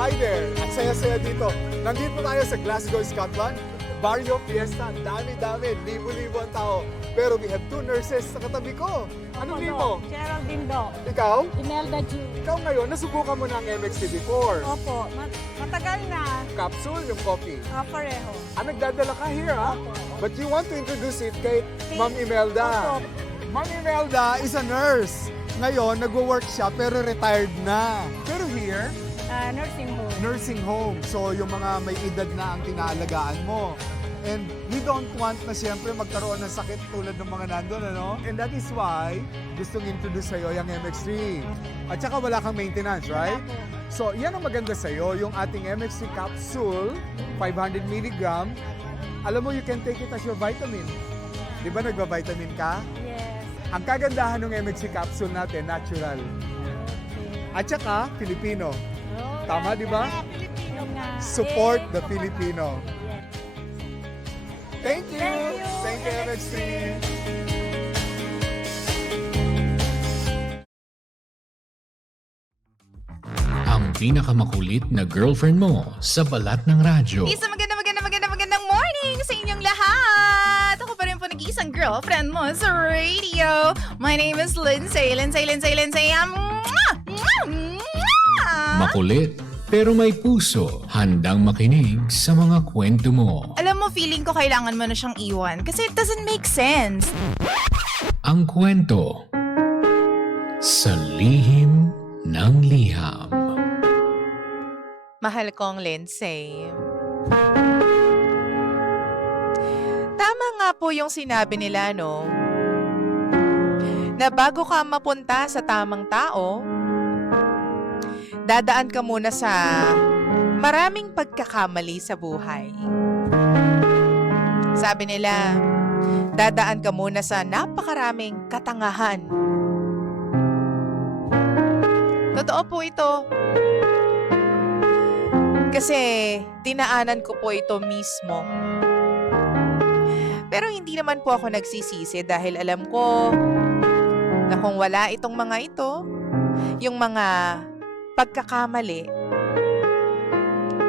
Hi there! Ang saya-saya dito. Nandito tayo sa Glasgow, Scotland. Barrio Fiesta, dami-dami, libo-libo ang tao. Pero we have two nurses sa katabi ko. Anong name mo? Geraldine Do. Ikaw? Imelda Ju. Ikaw ngayon, nasubukan mo na ang MXT before. Opo, matagal na. Capsule, yung coffee. Pareho. Nagdadala ka here, ha? Opo. But you want to introduce it kay Ma'am Imelda. Opo. Ma'am Imelda is a nurse. Ngayon, nagwo-work siya pero retired na. Pero here, Nursing home. nursing home. So, yung mga may edad na ang tinaalagaan mo. And we don't want na siyempre magkaroon ng sakit tulad ng mga nandun, ano? And that is why gustong introduce sa'yo yung MX3. At saka wala kang maintenance, right? Opo. So, yan ang maganda sa'yo, yung ating MX3 capsule, 500 mg. Alam mo, you can take it as your vitamin. Di ba nagba-vitamin ka? Yes. Ang kagandahan ng MX3 capsule natin, natural. Okay. At saka, Filipino. Oh, Tama, di ba? Filipino nga. Support the support Filipino. Yes. Thank you! Thank you, Thank you, MX3! Ang pinakamakulit na girlfriend mo sa balat ng radyo. Isang magandang morning sa inyong lahat! Ako pa rin po nag-iisang girlfriend mo sa radio. My name is Lindsay. Makulit pero may puso, handang makinig sa mga kwento mo. Alam mo, feeling ko kailangan mo na siyang iwan kasi it doesn't make sense. Ang kwento sa lihim ng liham. Mahal kong Lindsay. Tama nga po yung sinabi nila, no? Na bago ka mapunta sa tamang tao, dadaan ka muna sa maraming pagkakamali sa buhay. Sabi nila, dadaan ka muna sa napakaraming katangahan. Totoo po ito. Kasi dinaanan ko po ito mismo. Pero hindi naman po ako nagsisisi dahil alam ko na kung wala itong mga ito, yung mga pagkakamali,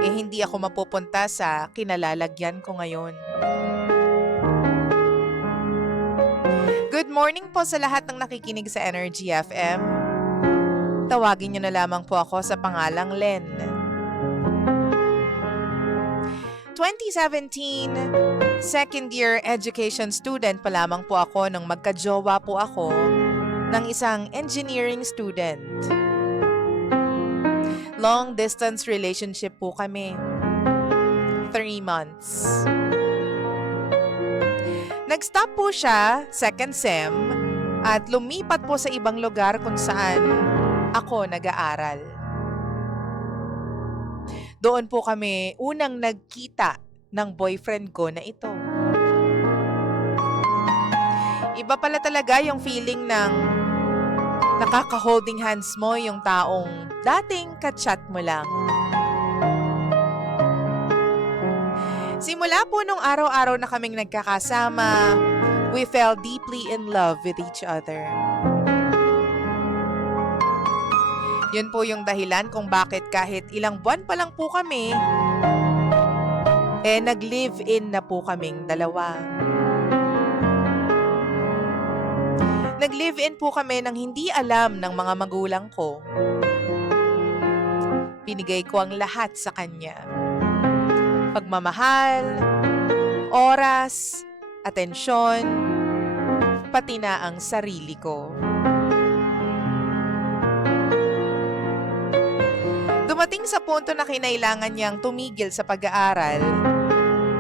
hindi ako mapupunta sa kinalalagyan ko ngayon. Good morning po sa lahat ng nakikinig sa Energy FM. Tawagin niyo na lamang po ako sa pangalang Len. 2017, second year education student pa lamang po ako nang magkajowa po ako ng isang engineering student. Long distance relationship po kami. 3 months. Nag-stop po siya, second sem, at lumipat po sa ibang lugar kung saan ako nag-aaral. Doon po kami unang nagkita ng boyfriend ko na ito. Iba pala talaga yung feeling ng nakaka-holding hands mo yung taong dating ka-chat mo lang. Simula po nung araw-araw na kaming nagkakasama, we fell deeply in love with each other. Yun po yung dahilan kung bakit kahit ilang buwan pa lang po kami, nag-live-in na po kaming dalawa. Nag-live-in po kami nang hindi alam ng mga magulang ko. Binigay ko ang lahat sa kanya. Pagmamahal, oras, atensyon, pati na ang sarili ko. Dumating sa punto na kinailangan niyang tumigil sa pag-aaral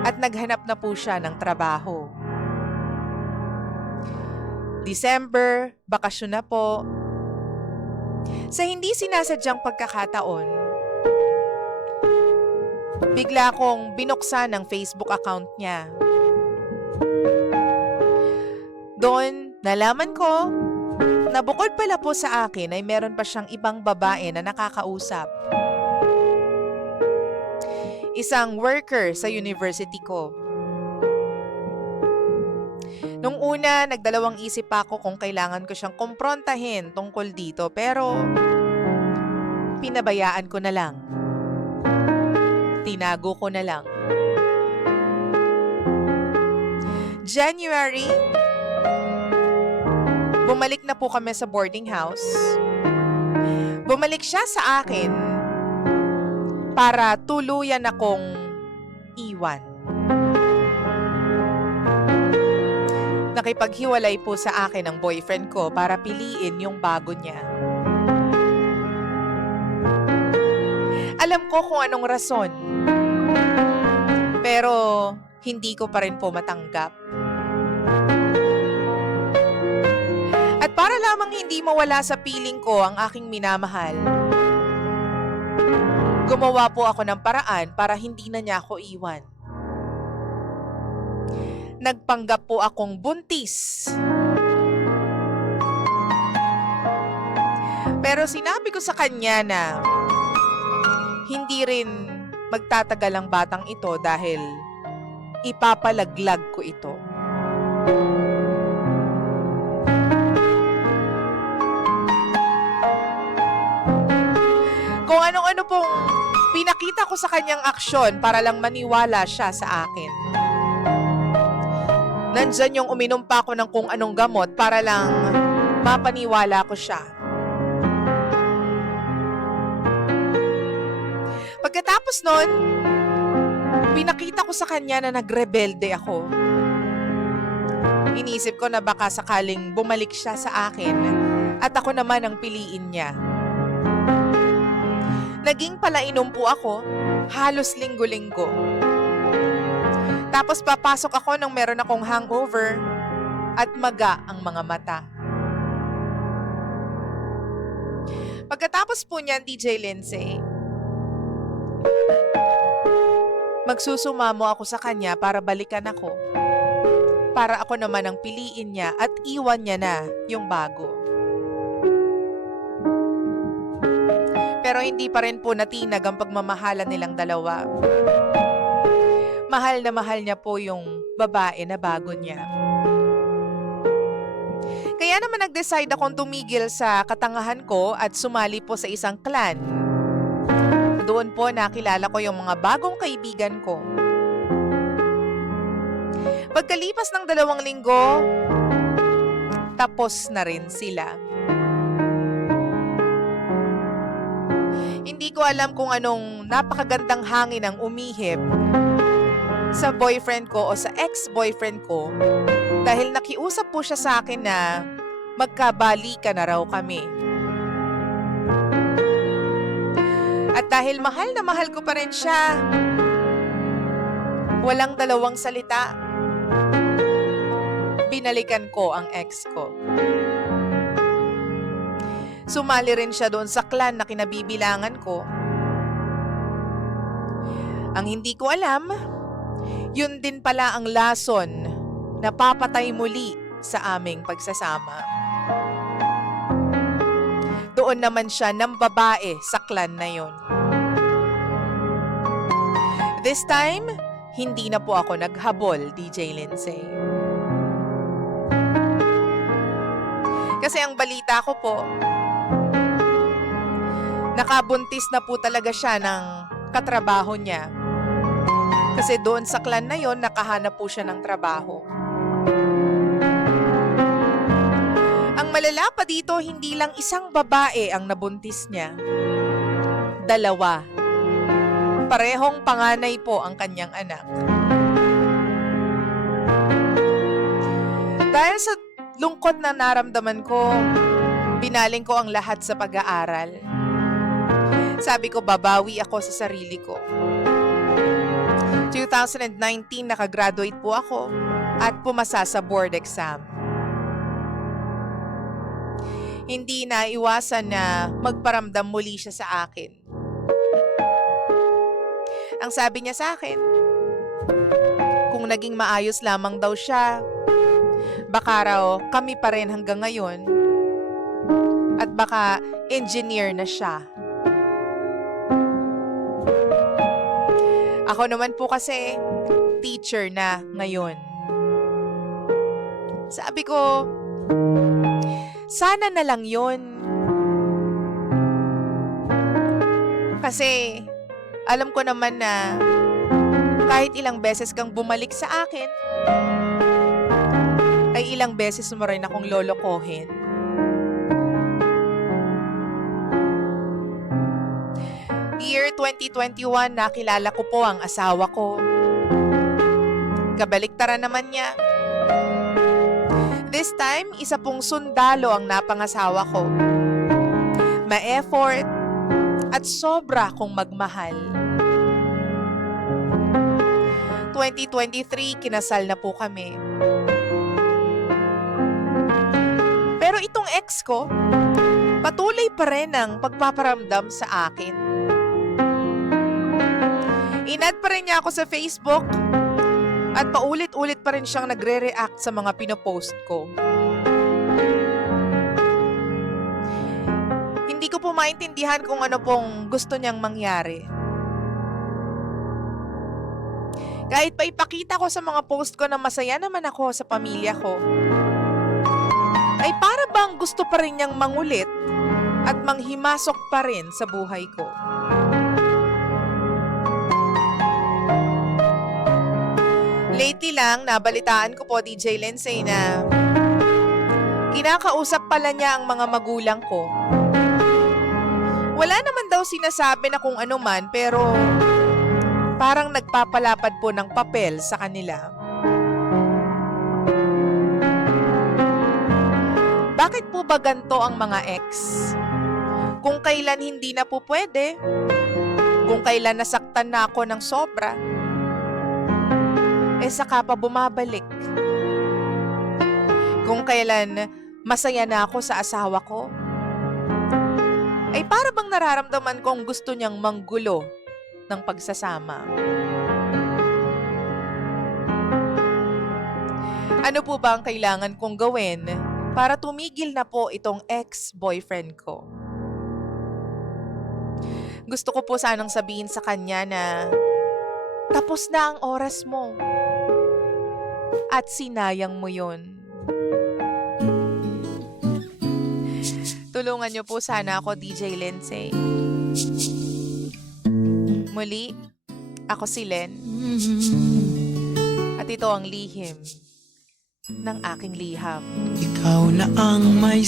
at naghanap na po siya ng trabaho. December, bakasyon na po. Sa hindi sinasadyang pagkakataon, bigla kong binuksan ang Facebook account niya. Doon, nalaman ko na bukod pala po sa akin ay meron pa siyang ibang babae na nakakausap. Isang worker sa university ko. Nung una, nagdalawang isip ako kung kailangan ko siyang kumprontahin tungkol dito, pero pinabayaan ko na lang. tinago ko na lang. January, bumalik na po kami sa boarding house. Bumalik siya sa akin para tuluyan akong iwan. Nakipaghiwalay po sa akin ang boyfriend ko para piliin yung bago niya. Alam ko kung anong rason, pero hindi ko pa rin po matanggap. At para lamang hindi mawala sa piling ko ang aking minamahal, gumawa po ako ng paraan para hindi na niya ako iwan. Nagpanggap po akong buntis. Pero sinabi ko sa kanya na hindi rin magtatagal ang batang ito dahil ipapalaglag ko ito. Kung anong-ano pong pinakita ko sa kanyang aksyon para lang maniwala siya sa akin. Nandyan yung uminom pa ako ng kung anong gamot para lang mapaniwala ko siya. Pagkatapos nun, pinakita ko sa kanya na nagrebelde ako. Inisip ko na baka sakaling bumalik siya sa akin at ako naman ang piliin niya. Naging palainom po ako halos linggo-linggo. Tapos papasok ako nang meron akong hangover at maga ang mga mata. Pagkatapos po niyan, DJ Lindsay, magsusumamo ako sa kanya para balikan ako. Para ako naman ang piliin niya at iwan niya na yung bago. Pero hindi pa rin po natinag ang pagmamahalan nilang dalawa. Mahal na mahal niya po yung babae na bago niya. Kaya naman nag-decide akong tumigil sa katangahan ko at sumali po sa isang clan. Doon po nakilala ko yung mga bagong kaibigan ko. Pagkalipas ng 2 linggo, tapos na rin sila. Hindi ko alam kung anong napakagandang hangin ang umihip sa boyfriend ko o sa ex-boyfriend ko dahil nakiusap po siya sa akin na magkabalikan na raw kami. At dahil mahal na mahal ko pa rin siya, walang dalawang salita, binalikan ko ang ex ko. Sumali rin siya doon sa clan na kinabibilangan ko. Ang hindi ko alam, yun din pala ang lason na papatay muli sa aming pagsasama. Doon naman siya ng babae sa clan na yun. This time, hindi na po ako naghabol, DJ Lindsay. Kasi ang balita ko po, nakabuntis na po talaga siya ng katrabaho niya. Kasi doon sa clan na yon, nakahanap po siya ng trabaho. Ang malala pa dito, hindi lang isang babae ang nabuntis niya. 2. Parehong panganay po ang kanyang anak. Dahil sa lungkot na naramdaman ko, binaling ko ang lahat sa pag-aaral. Sabi ko, babawi ako sa sarili ko. 2019, nakagraduate po ako at pumasa sa board exam. Hindi na iwasan na magparamdam muli siya sa akin. Ang sabi niya sa akin, kung naging maayos lamang daw siya, baka raw kami pa rin hanggang ngayon at baka engineer na siya. Ako naman po kasi, teacher na ngayon. Sabi ko, sana na lang yun. Kasi, alam ko naman na kahit ilang beses kang bumalik sa akin, ay ilang beses mo rin akong lolokohin. Year 2021, nakilala ko po ang asawa ko. Kabaliktaran naman niya. This time, isa pong sundalo ang napangasawa ko. Ma-effort at sobra kong magmahal. 2023, kinasal na po kami. Pero itong ex ko, patuloy pa rin ang pagpaparamdam sa akin. Inad pa rin niya ako sa Facebook at paulit-ulit pa rin siyang nagre-react sa mga pinopost ko. Hindi ko po maintindihan kung ano pong gusto niyang mangyari. Kahit pa ipakita ko sa mga post ko na masaya naman ako sa pamilya ko, ay para bang gusto pa rin niyang mangulit at manghimasok pa rin sa buhay ko. Lately lang, nabalitaan ko po, DJ Lindsay, na kinakausap pala niya ang mga magulang ko. Wala naman daw sinasabi na kung ano man, pero parang nagpapalapad po ng papel sa kanila. Bakit po ba ganito ang mga ex? Kung kailan hindi na po pwede, kung kailan nasaktan na ako ng sobra, saka pa bumabalik. Kung kailan masaya na ako sa asawa ko, ay para bang nararamdaman kong gusto niyang manggulo ng pagsasama. Ano po ba ang kailangan kong gawin para tumigil na po itong ex-boyfriend ko? Gusto ko po sanang sabihin sa kanya na tapos na ang oras mo. At sinayang mo yun. Tulungan niyo po sana ako, DJ Lindsay. Muli, ako si Len. At ito ang lihim ng aking liham. Ikaw na ang may